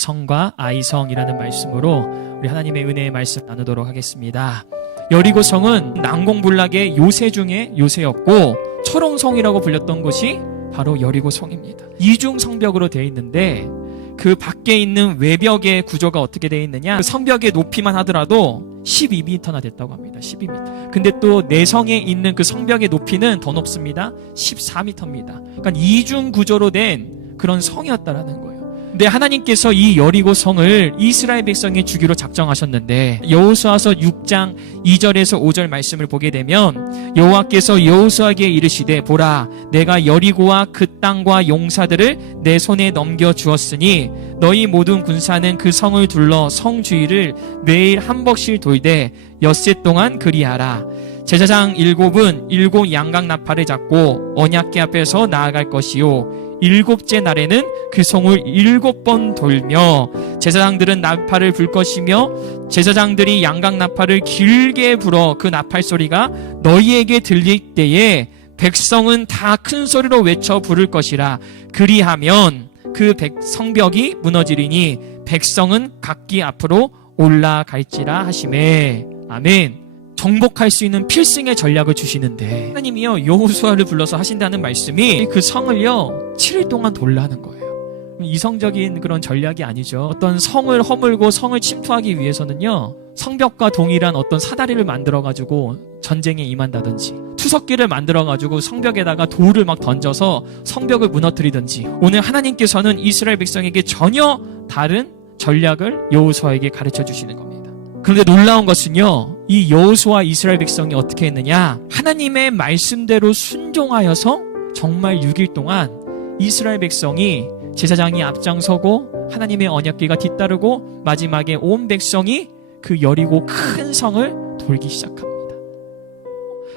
여리고성과 아이성이라는 말씀으로 우리 하나님의 은혜의 말씀 나누도록 하겠습니다. 여리고성은 난공불락의 요새 중에 요새였고 철옹성이라고 불렸던 곳이 바로 여리고성입니다. 이중 성벽으로 되어 있는데 그 밖에 있는 외벽의 구조가 어떻게 되어 있느냐, 그 성벽의 높이만 하더라도 12m나 됐다고 합니다. 12m. 근데 또 내성에 있는 그 성벽의 높이는 더 높습니다. 14m입니다. 그러니까 이중 구조로 된 그런 성이었다라는 거예요. 근데 하나님께서 이 여리고 성을 이스라엘 백성의 주기로 작정하셨는데, 여호수아서 6장 2절에서 5절 말씀을 보게 되면 여호와께서 여호수아에게 이르시되 보라, 내가 여리고와 그 땅과 용사들을 내 손에 넘겨 주었으니 너희 모든 군사는 그 성을 둘러 성 주위를 매일 한 벅씩 돌되 엿새 동안 그리하라. 제사장 7은 7 양각 나팔을 잡고 언약궤 앞에서 나아갈 것이요, 7째 날에는 그 성을 7번 돌며 제사장들은 나팔을 불 것이며 제사장들이 양각 나팔을 길게 불어 그 나팔 소리가 너희에게 들릴 때에 백성은 다 큰 소리로 외쳐 부를 것이라. 그리하면 그 성벽이 무너지리니 백성은 각기 앞으로 올라갈지라 하시매. 아멘. 정복할 수 있는 필승의 전략을 주시는데 하나님이요 여호수아를 불러서 하신다는 말씀이 그 성을요 7일 동안 돌라는 거예요. 이성적인 그런 전략이 아니죠. 어떤 성을 허물고 성을 침투하기 위해서는요 성벽과 동일한 어떤 사다리를 만들어가지고 전쟁에 임한다든지, 투석기를 만들어가지고 성벽에다가 돌을 막 던져서 성벽을 무너뜨리든지, 오늘 하나님께서는 이스라엘 백성에게 전혀 다른 전략을 여호수아에게 가르쳐 주시는 겁니다. 그런데 놀라운 것은요, 이 여호수아 이스라엘 백성이 어떻게 했느냐, 하나님의 말씀대로 순종하여서 정말 6일 동안 이스라엘 백성이, 제사장이 앞장서고 하나님의 언약궤가 뒤따르고 마지막에 온 백성이 그 여리고 큰 성을 돌기 시작합니다.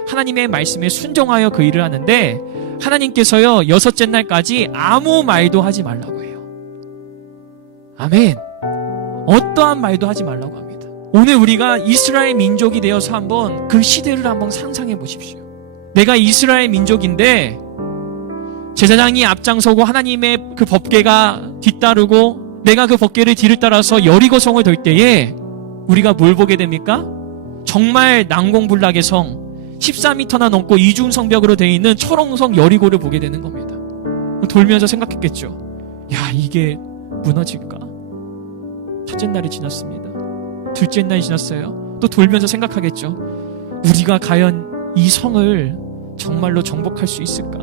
하나님의 말씀에 순종하여 그 일을 하는데 하나님께서요 6째 날까지 아무 말도 하지 말라고 해요. 아멘. 어떠한 말도 하지 말라고 합니다. 오늘 우리가 이스라엘 민족이 되어서 한번 그 시대를 한번 상상해 보십시오. 내가 이스라엘 민족인데 제사장이 앞장서고 하나님의 그 법궤가 뒤따르고 내가 그 법궤를 뒤를 따라서 여리고성을 돌 때에 우리가 뭘 보게 됩니까? 정말 난공불락의 성, 14m나 넘고 이중성벽으로 되어 있는 철옹성 여리고를 보게 되는 겁니다. 돌면서 생각했겠죠. 야, 이게 무너질까? 첫째 날이 지났습니다. 둘째 날이 지났어요. 또 돌면서 생각하겠죠. 우리가 과연 이 성을 정말로 정복할 수 있을까?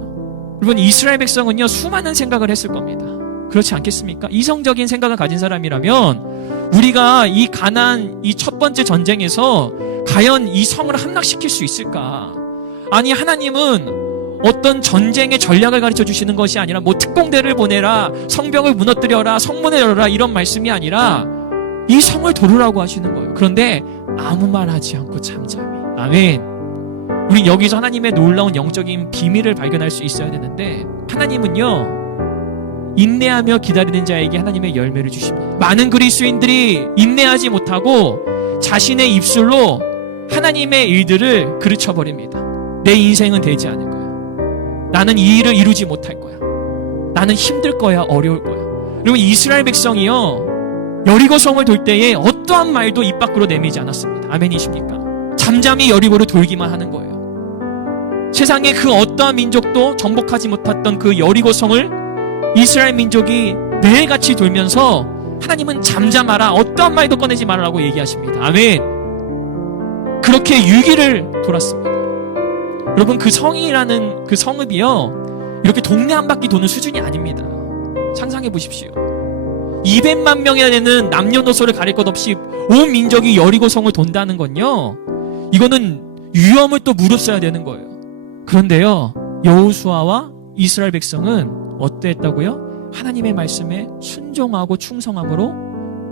여러분, 이스라엘 백성은요 수많은 생각을 했을 겁니다. 그렇지 않겠습니까? 이성적인 생각을 가진 사람이라면 우리가 이 가나안 이 첫 번째 전쟁에서 과연 이 성을 함락시킬 수 있을까? 아니, 하나님은 어떤 전쟁의 전략을 가르쳐 주시는 것이 아니라 뭐 특공대를 보내라, 성벽을 무너뜨려라, 성문을 열어라 이런 말씀이 아니라 이 성을 도르라고 하시는 거예요. 그런데 아무 말 하지 않고 잠잠히. 아멘. 우리 여기서 하나님의 놀라운 영적인 비밀을 발견할 수 있어야 되는데, 하나님은요 인내하며 기다리는 자에게 하나님의 열매를 주십니다. 많은 그리스도인들이 인내하지 못하고 자신의 입술로 하나님의 일들을 그르쳐버립니다. 내 인생은 되지 않을 거야. 나는 이 일을 이루지 못할 거야. 나는 힘들 거야. 어려울 거야. 여러분, 이스라엘 백성이요 여리고성을 돌 때에 어떠한 말도 입 밖으로 내밀지 않았습니다. 아멘이십니까? 잠잠히 여리고를 돌기만 하는 거예요. 세상의 그 어떠한 민족도 정복하지 못했던 그 여리고성을 이스라엘 민족이 매일같이 돌면서 하나님은 잠잠하라, 어떠한 말도 꺼내지 말라고 얘기하십니다. 아멘. 그렇게 6일을 돌았습니다. 여러분, 그 성이라는 그 성읍이요 이렇게 동네 한 바퀴 도는 수준이 아닙니다. 상상해 보십시오. 200만 명이나 되는 남녀노소를 가릴 것 없이 온 민족이 여리고성을 돈다는 건요, 이거는 위험을 또 무릅써야 되는 거예요. 그런데요 여호수아와 이스라엘 백성은 어떠했다고요? 하나님의 말씀에 순종하고 충성함으로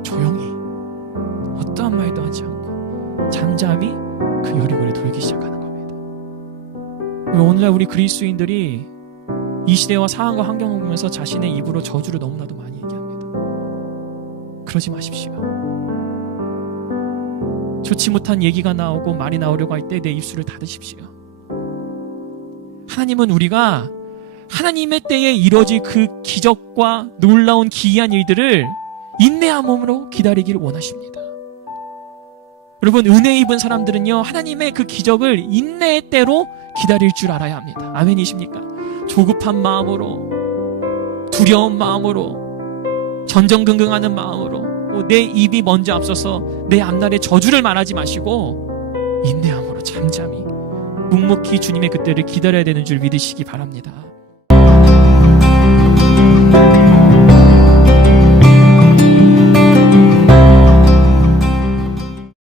조용히, 어떠한 말도 하지 않고 잠잠히 그 여리고를 돌기 시작하는 겁니다. 오늘날 우리 그리스도인들이 이 시대와 상황과 환경을 보면서 자신의 입으로 저주를 너무나도 많이 얘기합니다. 그러지 마십시오. 좋지 못한 얘기가 나오고 말이 나오려고 할 때 내 입술을 닫으십시오. 하나님은 우리가 하나님의 때에 이루어질 그 기적과 놀라운 기이한 일들을 인내함으로 기다리기를 원하십니다. 여러분, 은혜 입은 사람들은요, 하나님의 그 기적을 인내의 때로 기다릴 줄 알아야 합니다. 아멘이십니까? 조급한 마음으로, 두려운 마음으로, 전전긍긍하는 마음으로, 내 입이 먼저 앞서서 내 앞날에 저주를 말하지 마시고 인내함으로 잠잠히 묵묵히 주님의 그때를 기다려야 되는 줄 믿으시기 바랍니다.